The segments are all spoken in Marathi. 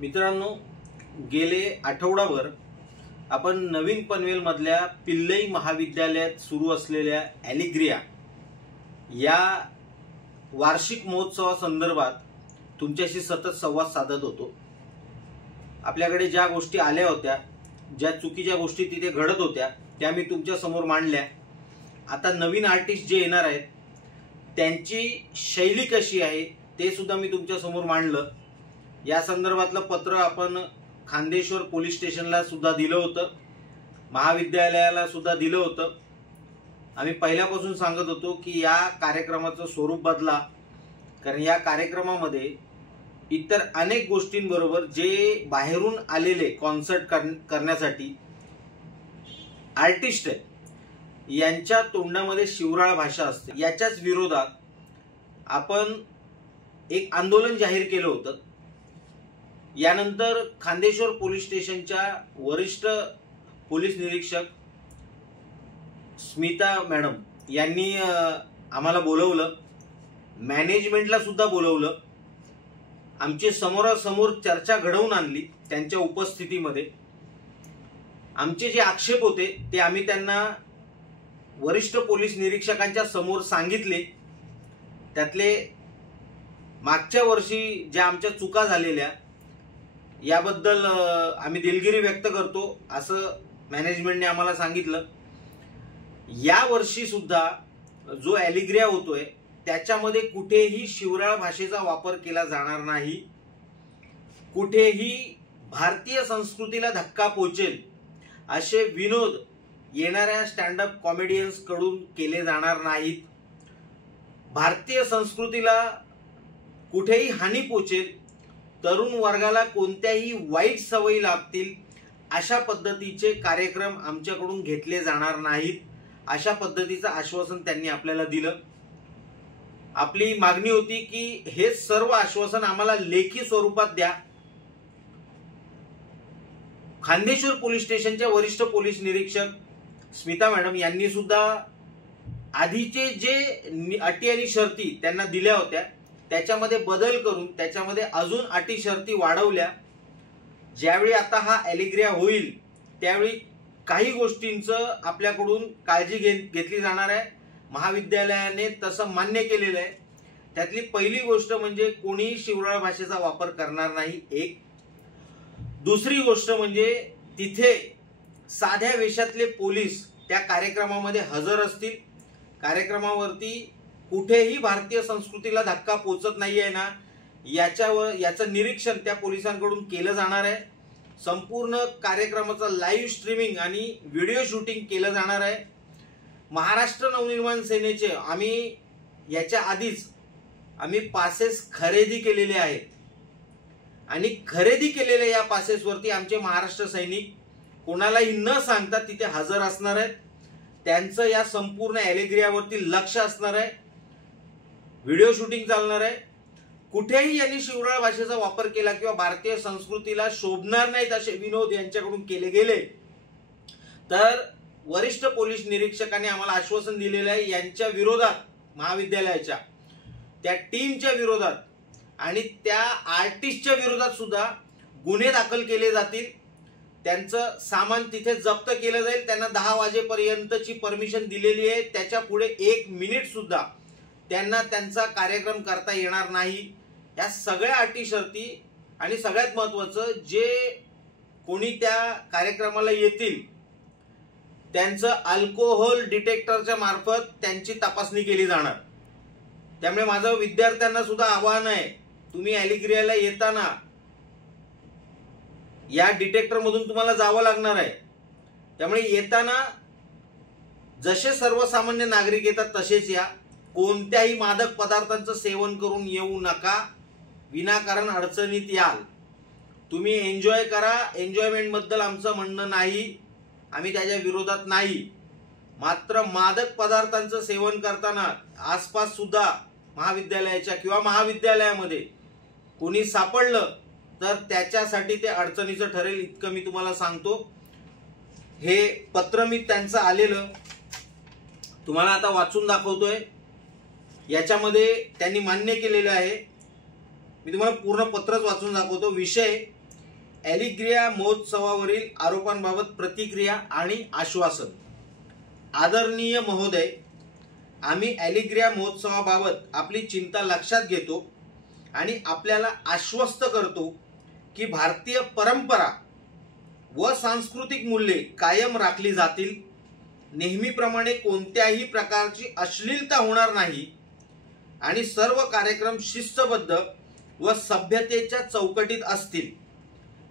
मित्रांनो, गेले आठवडाभर आपण नवीन पनवेल मधल्या पिल्लई महाविद्यालयात सुरू असलेल्या ॲलिग्रिया या वार्षिक महोत्सवासंदर्भात तुमच्याशी सतत संवाद साधत होतो। आपल्याकडे ज्या गोष्टी आल्या होत्या, ज्या चुकीच्या गोष्टी तिथे घडत होत्या, त्या मी तुमच्या समोर मांडल्या। आता नवीन आर्टिस्ट जे येणार आहेत त्यांची शैली कशी आहे ते सुद्धा मी तुमच्या समोर मांडलं। या संदर्भातलं पत्र आपण खांदेश्वर पोलीस स्टेशनला सुद्धा दिलं होतं, महाविद्यालयाला सुद्धा दिलं होतं। आम्ही पहिल्यापासून सांगत होतो की या कार्यक्रमाचं स्वरूप बदला, कारण या कार्यक्रमामध्ये इतर अनेक गोष्टींबरोबर जे बाहेरून आलेले कॉन्सर्ट करण्यासाठी आर्टिस्ट आहेत यांच्या तोंडामध्ये शिवराळ भाषा असते। याच्याच विरोधात आपण एक आंदोलन जाहीर केलं होतं। यानंतर खांदेश्वर पोलीस स्टेशनच्या वरिष्ठ पोलीस निरीक्षक स्मिता मॅडम यांनी आम्हाला बोलवलं, मॅनेजमेंटला सुद्धा बोलवलं। आमची समोरासमोर चर्चा घडवून आणली त्यांच्या उपस्थितीमध्ये। आमचे जे आक्षेप होते ते आम्ही त्यांना वरिष्ठ पोलीस निरीक्षकांच्या समोर सांगितले। त्यातले मागच्या वर्षी ज्या आमच्या चुका झालेल्या याबद्दल आम्ही दिलगिरी व्यक्त करतो असं मॅनेजमेंटने आम्हाला सांगितलं। या वर्षी सुद्धा जो ॲलिग्रिया होतोय त्याच्यामध्ये कुठेही शिवराळ भाषेचा वापर केला जाणार नाही, कुठेही भारतीय संस्कृतीला धक्का पोहोचेल असे विनोद येणाऱ्या स्टँडअप कॉमेडियन्स कडून केले जाणार नाहीत। भारतीय संस्कृतीला कुठेही हानी पोहोचेल, तरुण वर्गाला कोणत्याही वाईट सवयी लागतील अशा पद्धतीचे कार्यक्रम आमच्याकडून घेतले जाणार नाहीत, अशा पद्धतीचं आश्वासन त्यांनी आपल्याला दिलं। आपली मागणी होती की हे सर्व आश्वासन आम्हाला लेखी स्वरूपात द्या। खांदेश्वर पोलीस स्टेशनच्या वरिष्ठ पोलीस निरीक्षक स्मिता मॅडम यांनी सुद्धा आधीचे जे अटी आणि शर्ती त्यांना दिल्या होत्या त्याच्यामध्ये बदल करून त्याच्यामध्ये अजून अटी शर्ती वाढवल्या। ज्यावेळी आता हा ॲलिग्रिया होईल त्यावेळी काही गोष्टींचं आपल्याकडून काळजी घेतली जाणार आहे। महाविद्यालयाने तसं मान्य केलेलं आहे। त्यातली पहिली गोष्ट म्हणजे कोणी शिवराळ भाषेचा वापर करणार नाही, एक। दुसरी गोष्ट म्हणजे तिथे साध्या वेशातले पोलीस त्या कार्यक्रमामध्ये हजर असतील। कार्यक्रमावरती कुठेही भारतीय संस्कृतीला धक्का पोचत नाहीये ना याचं निरीक्षण त्या पोलिसांकडून केलं जाणार आहे। संपूर्ण कार्यक्रमाचं लाईव्ह स्ट्रीमिंग आणि व्हिडिओ शूटिंग केलं जाणार आहे। महाराष्ट्र नवनिर्माण सेनेचे आम्ही याच्या आधीच पासेस खरेदी केलेले आहेत आणि खरेदी केलेल्या या पासेसवरती आमचे महाराष्ट्र सैनिक कोणालाही न सांगता तिथे हजर असणार आहेत। त्यांचं या संपूर्ण ॲलिग्रियावरती लक्ष असणार आहे, व्हिडिओ शूटिंग चालणार आहे। कुठेही यांनी शिवराळ भाषेचा वापर केला किंवा भारतीय संस्कृतीला शोभणार नाहीत असे विनोद यांच्याकडून केले गेले तर वरिष्ठ पोलीस निरीक्षकांनी आम्हाला आश्वासन दिलेलं आहे यांच्या विरोधात, महाविद्यालयाच्या त्या टीमच्या विरोधात आणि त्या आर्टिस्टच्या विरोधात सुद्धा गुन्हे दाखल केले जातील। त्यांचं सामान तिथे जप्त केलं जाईल। त्यांना 10 वाजेपर्यंतची परमिशन दिलेली आहे, त्याच्या पुढे 1 मिनिट सुद्धा त्यांना त्यांचा कार्यक्रम करता येणार नाही। या सगळ्या अटी शर्ती आणि सगळ्यात महत्त्वाचं जे कोणी त्या कार्यक्रमाला येतील त्यांचं अल्कोहोल डिटेक्टरच्या मार्फत त्यांची तपासणी केली जाणार। त्यामुळे माझं विद्यार्थ्यांना सुद्धा आवाहन आहे, तुम्ही ॲलिग्रियाला येताना या डिटेक्टर मधून तुम्हाला जावं लागणार आहे। त्यामुळे येताना जसे सर्वसामान्य नागरिक येतात तसेच या। कोणत्याही मादक पदार्थांचं सेवन करून येऊ नका, विनाकारण अडचणीत याल। तुम्ही एन्जॉय करा, एन्जॉयमेंट बद्दल आमचं म्हणणं नाही, आम्ही त्याच्या विरोधात नाही। मात्र मादक पदार्थांचं सेवन करताना आसपास सुद्धा महाविद्यालयाच्या किंवा महाविद्यालयामध्ये कोणी सापडलं तर त्याच्यासाठी ते अडचणीचं ठरेल इतकं मी तुम्हाला सांगतो. हे पत्र मी त्यांचं आलेलं तुम्हाला आता वाचून दाखवतोय. याच्यामध्ये त्यांनी मान्य केलेलं आहे. मी तुम्हाला पूर्ण पत्रच वाचून दाखवतो. विषय ॲलिग्रिया महोत्सवावरील आरोपांबाबत प्रतिक्रिया आणि आश्वासन. आदरणीय महोदय, आम्ही ॲलिग्रिया महोत्सवाबाबत आपली चिंता लक्षात घेतो आणि आपल्याला आश्वस्त करतो की भारतीय परंपरा व सांस्कृतिक मूल्ये कायम राखली जातील. नेहमीप्रमाणे कोणत्याही प्रकारची अश्लीलता होणार नाही आणि सर्व कार्यक्रम शिस्तबद्ध व सभ्यतेच्या चौकटीत असतील.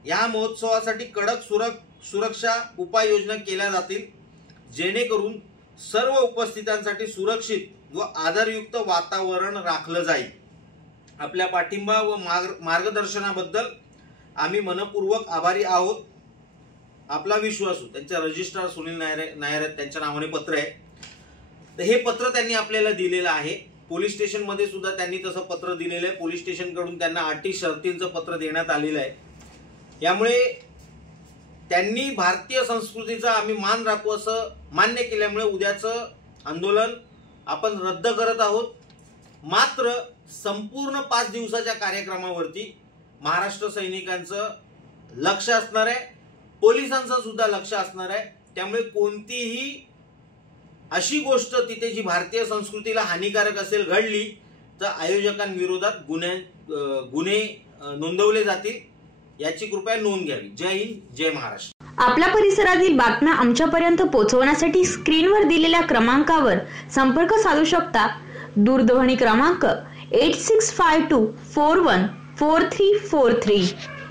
या महोत्सवासाठी कडक सुरक्षा उपाययोजना केल्या जातील जेणेकरून सर्व उपस्थितांसाठी सुरक्षित व आदरयुक्त वातावरण राखलं जाईल. आपल्या पाठिंबा व मार्गदर्शनाबद्दल आम्ही मनपूर्वक आभारी आहोत. आपला विश्वासू. त्यांचे रजिस्ट्रार सुनील नायर त्यांच्या नावाने पत्र आहे. तर हे पत्र त्यांनी आपल्याला दिलेलं आहे. पोलीस स्टेशन मध्ये सुद्धा त्यांनी तसं पत्र दिलेलं आहे. पोलीस स्टेशन कडून त्यांना अटी शर्तींचं पत्र देण्यात आलेलं आहे. यामुळे त्यांनी भारतीय संस्कृतीचा आम्ही मान राखू असं मान्य केल्यामुळे उद्याचं आंदोलन आपण रद्द करत आहोत. मात्र संपूर्ण 5 दिवसाच्या कार्यक्रमावरती महाराष्ट्र सैनिकांचं लक्ष असणार आहे, पोलिसांचं सुद्धा लक्ष असणार आहे. त्यामुळे कोणतीही अशी गोष्ट तिथे जी भारतीय संस्कृतीला हानिकारक असेल घडली तर आयोजकांविरोधात गुन्हे नोंदवले जातील याची कृपया नोंद घ्यावी. जय हिंद, जय महाराष्ट्र. आपल्या परिसरातील बातम्या आमच्यापर्यंत पोहोचवण्यासाठी स्क्रीनवर दिलेल्या क्रमांकावर संपर्क साधू शकता. दूरध्वनी क्रमांक 8652414343.